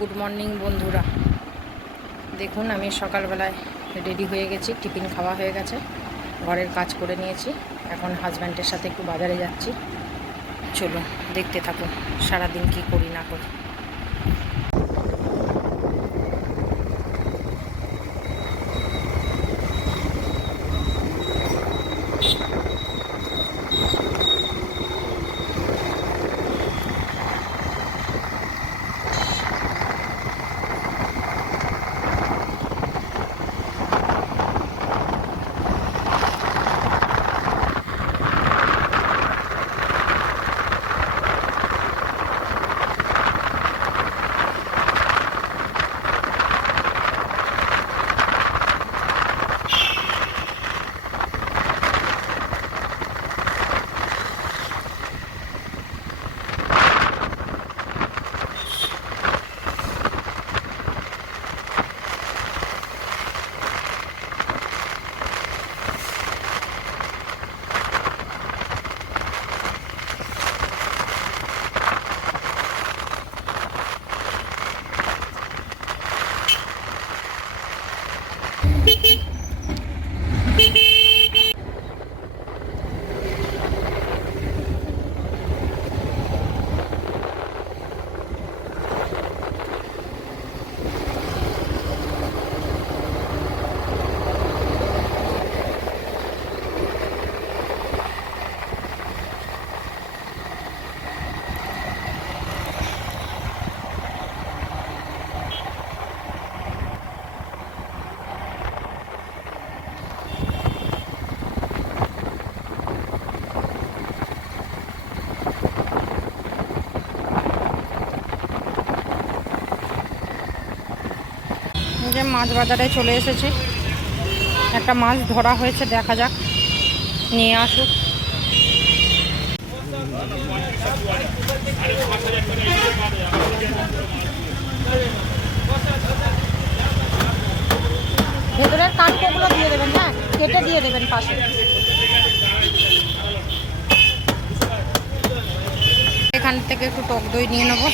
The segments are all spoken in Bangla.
গুড মর্নিং বন্ধুরা। দেখুন আমি সকালবেলায় রেডি হয়ে গেছি, টিফিন খাওয়া হয়ে গেছে, ঘরের কাজ করে নিয়েছি। এখন হাজব্যান্ডের সাথে একটু বাজারে যাচ্ছি। চলুন দেখতে থাকুন সারাদিন কি করি না করি। যে মাছ বাজারে চলে এসেছি, একটা মাছ ধরা হয়েছে, দেখা যাক, নিয়ে আসুক। ভেতরের কানকোগুলো দিয়ে দেবেন, হ্যাঁ কেটে দিয়ে দেবেন পাশে। এখান থেকে একটু টক দই নিয়ে নেবো।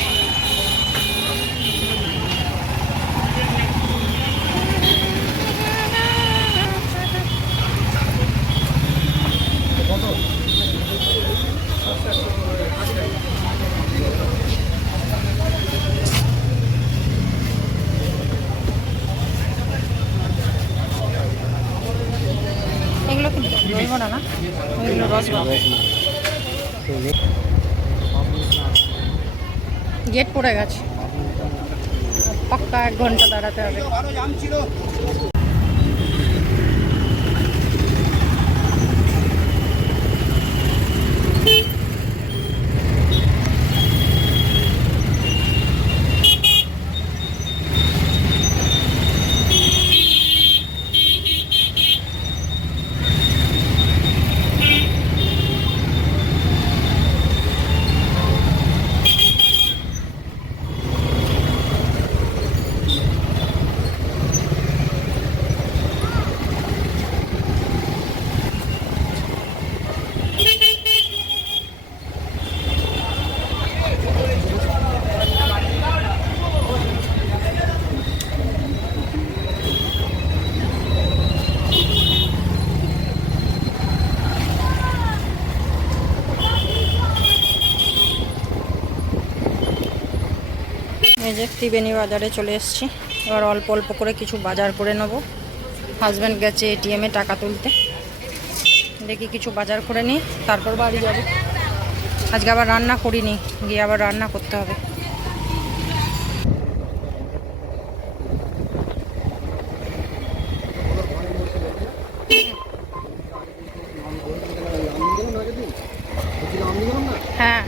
এগুলো কি দইবড়া না, ওইগুলো রসগোল্লা। গেট পড়ে গেছে, পাক্কা 1 ঘন্টা দাঁড়াতে হবে। এই যে ত্রিবেণী বাজারে চলে এসেছি। এবার অল্প অল্প করে কিছু বাজার করে নেব। হাজব্যান্ড গেছে এটিএমে টাকা তুলতে, দেখি কিছু বাজার করে নিই, তারপর বাড়ি যাব। আজকে আবার রান্না করিনি, গিয়ে আবার রান্না করতে হবে। হ্যাঁ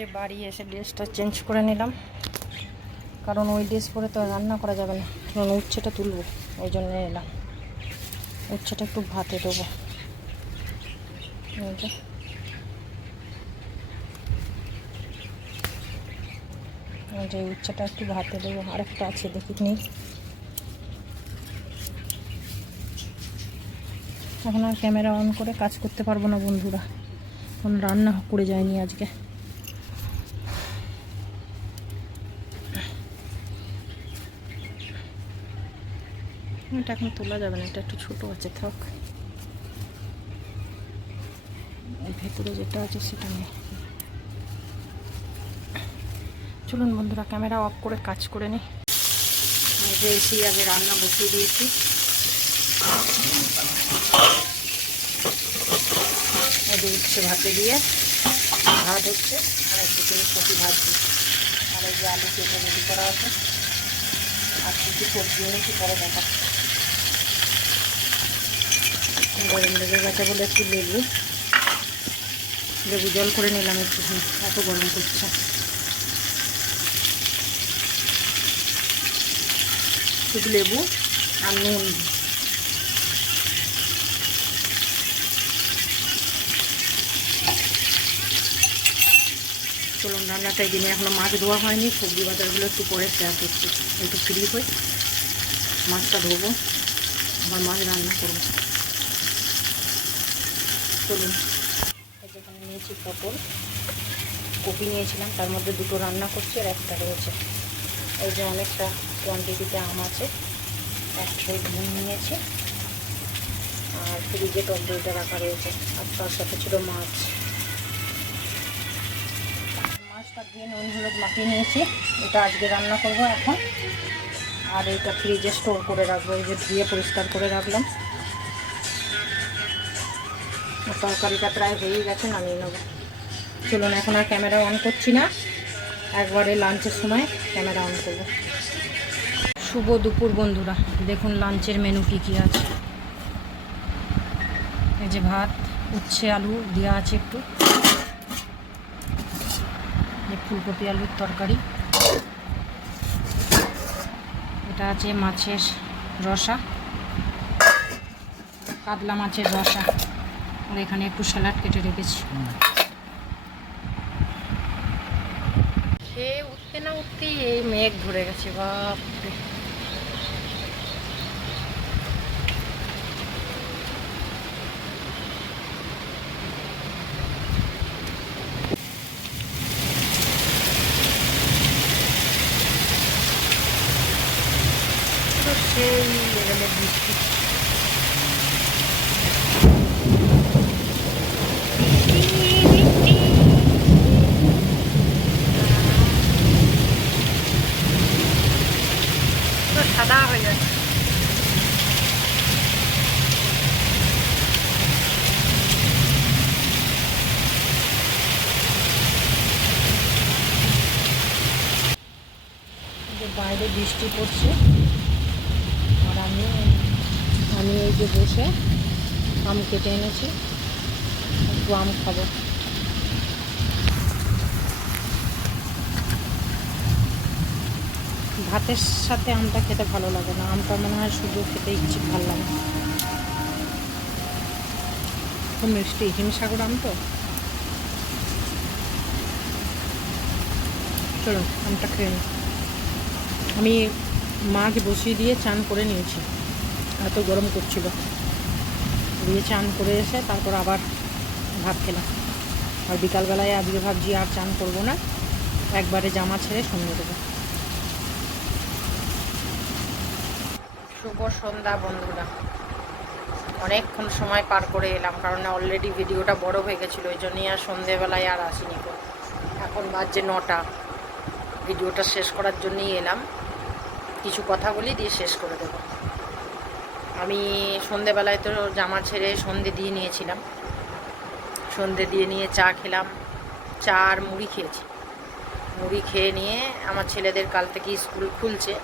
যে বাড়ি এসে ড্রেসটা চেঞ্জ করে নিলাম, কারণ ওই ড্রেস পরে তো রান্না করা যাবে না, কারণ উচ্ছেটা তুলবো, ওই জন্য এলাম। উচ্ছেটা একটু ভাতে দেবো। যে উচ্ছেটা একটু ভাতে দেবো, আরেকটা আছে দেখি নেই। এখন আর ক্যামেরা অন করে কাজ করতে পারবো না বন্ধুরা, কারণ রান্না করে যায়নি আজকে। এটা এখন তোলা যাবে না, এটা একটু ছোটো আছে, থাক। ভেতরে যেটা আছে সেটা নেই। চলুন বন্ধুরা ক্যামেরা অফ করে কাজ করে নিই। যে এসি আগে রান্না বসিয়ে দিয়েছি। উঠছে ভাতে দিয়ে, ভাত হচ্ছে, আর একদিকে কপি ভাজছি, আর এই যে আলু কেটে রেডি করা আছে, আর কিছু সবজি এনেছি পরে দেখা। গরম লেগে গেছে বলে একটু লেবু জল করে নিলাম একটু, এত গরম করছে। শুধু লেবু আর নুন। চলুন রান্নাটা এই দিনে এখনো মাছ ধোয়া হয়নি, সবজি বাজারগুলো একটু পরে শেয়ার করছি। একটু ফ্রি হই, মাছটা ধোবো, আবার মাছ রান্না করবো। চলুন। যেখানে নিয়েছি পটল, কপি নিয়েছিলাম, তার মধ্যে দুটো রান্না করছি আর একটা রয়েছে। এই যে অনেকটা কোয়ান্টিটিতে আম আছে, এক ট্রে ঘুম নিয়েছি, আর ফ্রিজে টক দইটা রাখা রয়েছে, আর তার সাথে ছিল মাছ। মাছটা দিয়ে নুন হলুদ মাখিয়ে নিয়েছি, এটা আজকে রান্না করব এখন। আর এইটা ফ্রিজে স্টোর করে রাখবো, এই যে ধুয়ে পরিষ্কার করে রাখলাম। তরকারিটা প্রায় হয়েই গেছে, নামিয়ে নেব। চলুন এখন আর ক্যামেরা অন করছি না, একবারে লাঞ্চের সময় ক্যামেরা অন করব। শুভ দুপুর বন্ধুরা, দেখুন লাঞ্চের মেনু কী কী আছে। এই যে ভাত, উচ্ছে আলু দেওয়া আছে একটু, ফুলকপি আলুর তরকারি, এটা আছে মাছের রসা, কাতলা মাছের রসা, আর এখানে একটু স্যালাড কেটে রেখেছি। খেয়ে উঠতে না উঠতেই এই মেঘ ধরে গেছে, বাপরে। সেই লেভেলের বৃষ্টি। সাদা হয়ে যাচ্ছে। বাইরে বৃষ্টি পড়ছে, আর আমি এই যে বসে আম কেটে এনেছি, একটু আম খাবো। ভাতের সাথে আমটা খেতে ভালো লাগে না, আমটা মনে হয় শুধু খেতে ইচ্ছে ভালো লাগে। খুব মিষ্টি, হিমসাগর আম তো। চলো আমটা খেয়ে নিই। আমি মাছ বসিয়ে দিয়ে চান করে নিয়েছি, এত গরম করছিল, দিয়ে চান করে এসে তারপর আবার ভাত খেলাম। আর বিকালবেলায় আজকে ভাবছি আর চান করব না, একবারে জামা ছেড়ে সন্ধ্যে দেবো। শুভ সন্ধ্যা বন্ধুরা, অনেকক্ষণ সময় পার করে এলাম, কারণ অলরেডি ভিডিওটা বড় হয়ে গেছিলো, ওই জন্যই আর সন্ধেবেলায় আর আসিনি। এখন বাজছে 9টা, ভিডিওটা শেষ করার জন্যই এলাম, কিছু কথা বলি দিয়ে শেষ করে দেব। আমি সন্ধেবেলায় তো জামা ছেড়ে সন্ধে দিয়ে নিয়েছিলাম, সন্ধে দিয়ে নিয়ে চা খেলাম, চা আর মুড়ি খেয়েছি। মুড়ি খেয়ে নিয়ে আমার ছেলেদের কাল থেকে স্কুল খুলছে,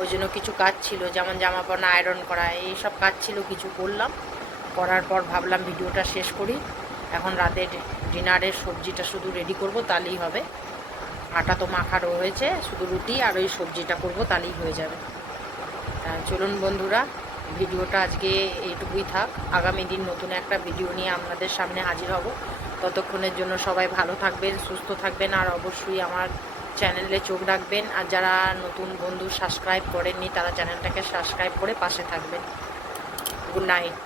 ওই জন্য কিছু কাজ ছিল, যেমন জামা কাপড় আয়রন করা, এইসব কাজ ছিল, কিছু করলাম। করার পর ভাবলাম ভিডিওটা শেষ করি, এখন রাতে ডিনারের সবজিটা শুধু রেডি করব, তাহলেই হবে। আটা তো মাখা হয়েছে, শুধু রুটি আর ওই সবজিটা করব, তাহলেই হয়ে যাবে। চলুন বন্ধুরা, ভিডিওটা আজকে এইটুকুই থাক। আগামী দিন নতুন একটা ভিডিও নিয়ে আপনাদের সামনে হাজির হব। ততক্ষণের জন্য সবাই ভালো থাকবেন, সুস্থ থাকবেন, আর অবশ্যই আমার চ্যানেলে চোখ রাখবেন। আর যারা নতুন বন্ধু সাবস্ক্রাইব করেননি, তারা চ্যানেলটাকে সাবস্ক্রাইব করে পাশে থাকবেন। Good night.